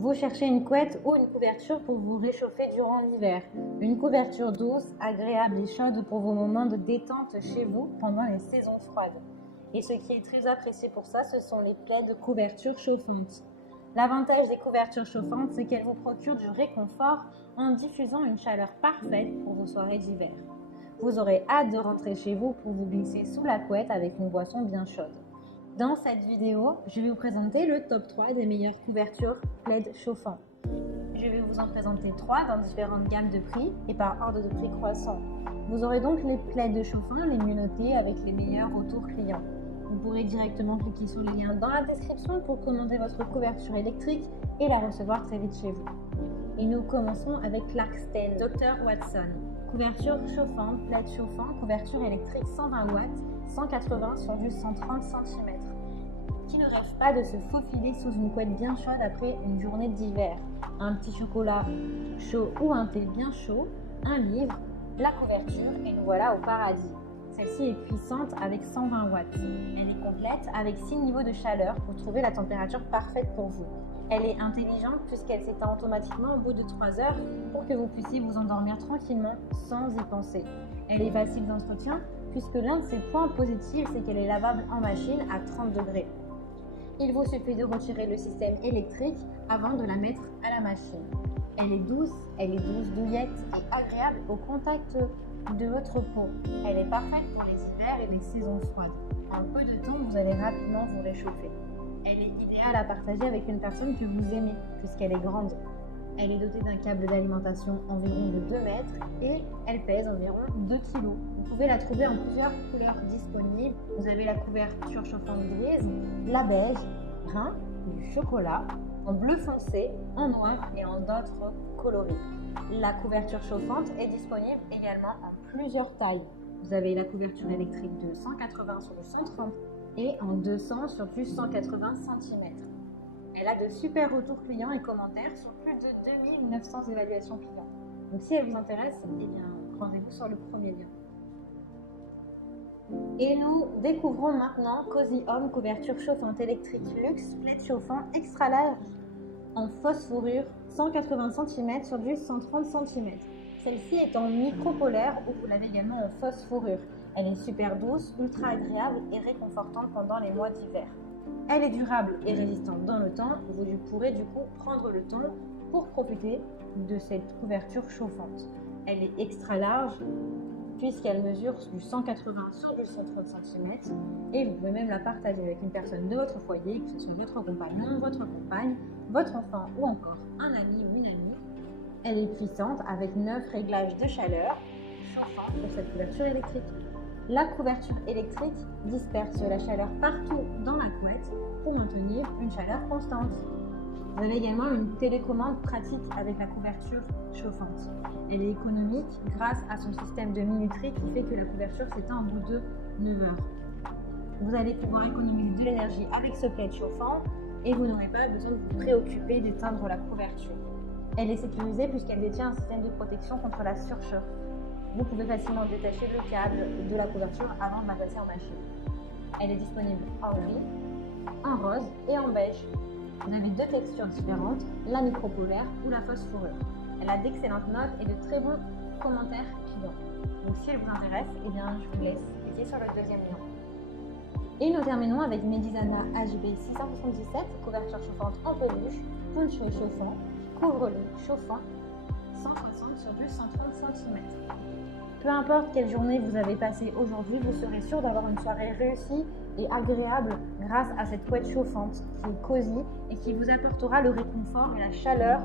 Vous cherchez une couette ou une couverture pour vous réchauffer durant l'hiver. Une couverture douce, agréable et chaude pour vos moments de détente chez vous pendant les saisons froides. Et ce qui est très apprécié pour ça, ce sont les plaids de couverture chauffantes. L'avantage des couvertures chauffantes, c'est qu'elles vous procurent du réconfort en diffusant une chaleur parfaite pour vos soirées d'hiver. Vous aurez hâte de rentrer chez vous pour vous glisser sous la couette avec une boisson bien chaude. Dans cette vidéo, je vais vous présenter le top 3 des meilleures couvertures plaids chauffants. Je vais vous en présenter 3 dans différentes gammes de prix et par ordre de prix croissant. Vous aurez donc les plaids chauffants les mieux notés avec les meilleurs retours clients. Vous pourrez directement cliquer sur le lien dans la description pour commander votre couverture électrique et la recevoir très vite chez vous. Et nous commençons avec Clarkston Dr. Watson. Couverture chauffante, plaid chauffant, couverture électrique 120 watts, 180 sur du 130 cm. Qui ne rêve pas de se faufiler sous une couette bien chaude après une journée d'hiver? Un petit chocolat chaud ou un thé bien chaud, un livre, la couverture et nous voilà au paradis. Celle-ci est puissante avec 120 watts. Elle est complète avec 6 niveaux de chaleur pour trouver la température parfaite pour vous. Elle est intelligente puisqu'elle s'éteint automatiquement au bout de 3 heures pour que vous puissiez vous endormir tranquillement sans y penser. Elle est facile d'entretien puisque l'un de ses points positifs, c'est qu'elle est lavable en machine à 30 degrés. Il vous suffit de retirer le système électrique avant de la mettre à la machine. Elle est douce, douillette et agréable au contact de votre peau. Elle est parfaite pour les hivers et les saisons froides. En peu de temps, vous allez rapidement vous réchauffer. Elle est idéale à partager avec une personne que vous aimez, puisqu'elle est grande. Elle est dotée d'un câble d'alimentation environ de 2 mètres et elle pèse environ 2 kg. Vous pouvez la trouver en plusieurs couleurs disponibles. Vous avez la couverture chauffante grise, la beige, brun, du chocolat, en bleu foncé, en noir et en d'autres coloris. La couverture chauffante est disponible également en plusieurs tailles. Vous avez la couverture électrique de 180 sur du 130 et en 200 sur du 180 cm. Elle a de super retours clients et commentaires sur plus de 2900 évaluations clients. Donc si elle vous intéresse, eh bien rendez-vous sur le premier lien. Et nous découvrons maintenant Cozy Home couverture chauffante électrique luxe plaid chauffant extra large en fausse fourrure 180 cm sur du 130 cm. Celle-ci est en micro-polaire ou vous l'avez également en fausse fourrure. Elle est super douce, ultra agréable et réconfortante pendant les mois d'hiver. Elle est durable et résistante dans le temps. Vous pourrez du coup prendre le temps pour profiter de cette couverture chauffante. Elle est extra large puisqu'elle mesure du 180 sur du 130 cm et vous pouvez même la partager avec une personne de votre foyer, que ce soit votre compagnon, votre compagne, votre enfant ou encore un ami ou une amie. Elle est puissante avec 9 réglages de chaleur chauffants pour cette couverture électrique. La couverture électrique disperse la chaleur partout dans la couette pour maintenir une chaleur constante. Vous avez également une télécommande pratique avec la couverture chauffante. Elle est économique grâce à son système de minuterie qui fait que la couverture s'éteint au bout de 9 heures. Vous allez pouvoir économiser de l'énergie avec ce plaid chauffant et vous n'aurez pas besoin de vous préoccuper d'éteindre la couverture. Elle est sécurisée puisqu'elle détient un système de protection contre la surchauffe. Vous pouvez facilement détacher le câble de la couverture avant de la passer en machine. Elle est disponible en gris, en rose et en beige. Vous avez 2 textures différentes, la micro-polaire ou la fausse fourrure. Elle a d'excellentes notes et de très bons commentaires clients. Donc si elle vous intéresse, eh bien, je vous laisse cliquer sur le deuxième lien. Et nous terminons avec Medizana HB 677, couverture chauffante en peluche, poncho chauffant, couvre-lit chauffant, 160 sur du 130 cm. Peu importe quelle journée vous avez passée aujourd'hui, vous serez sûr d'avoir une soirée réussie et agréable grâce à cette couette chauffante qui est cosy et qui vous apportera le réconfort et la chaleur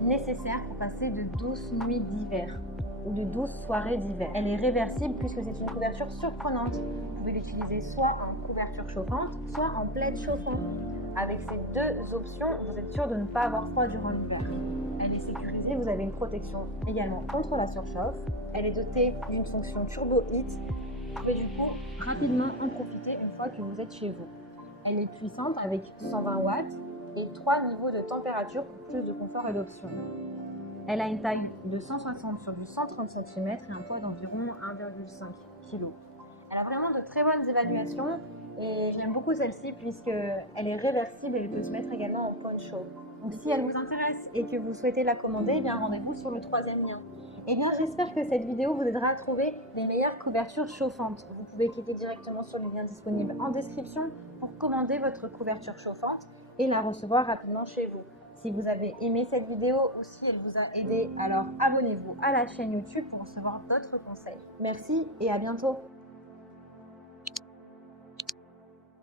nécessaires pour passer de douces nuits d'hiver ou de douces soirées d'hiver. Elle est réversible puisque c'est une couverture surprenante. Vous pouvez l'utiliser soit en couverture chauffante, soit en plaid chauffant. Avec ces 2 options, vous êtes sûr de ne pas avoir froid durant l'hiver. Elle est sécurisée, vous avez une protection également contre la surchauffe. Elle est dotée d'une fonction Turbo Heat. Vous pouvez du coup rapidement en profiter une fois que vous êtes chez vous. Elle est puissante avec 120 watts et 3 niveaux de température pour plus de confort et d'options. Elle a une taille de 160 sur du 130 cm et un poids d'environ 1,5 kg. Elle a vraiment de très bonnes évaluations Et j'aime beaucoup celle-ci puisqu'elle est réversible et elle peut se mettre également en poncho. Donc si elle vous intéresse et que vous souhaitez la commander, eh bien rendez-vous sur le troisième lien. Eh bien, j'espère que cette vidéo vous aidera à trouver les meilleures couvertures chauffantes. Vous pouvez cliquer directement sur le lien disponible en description pour commander votre couverture chauffante et la recevoir rapidement chez vous. Si vous avez aimé cette vidéo ou si elle vous a aidé, alors abonnez-vous à la chaîne YouTube pour recevoir d'autres conseils. Merci et à bientôt.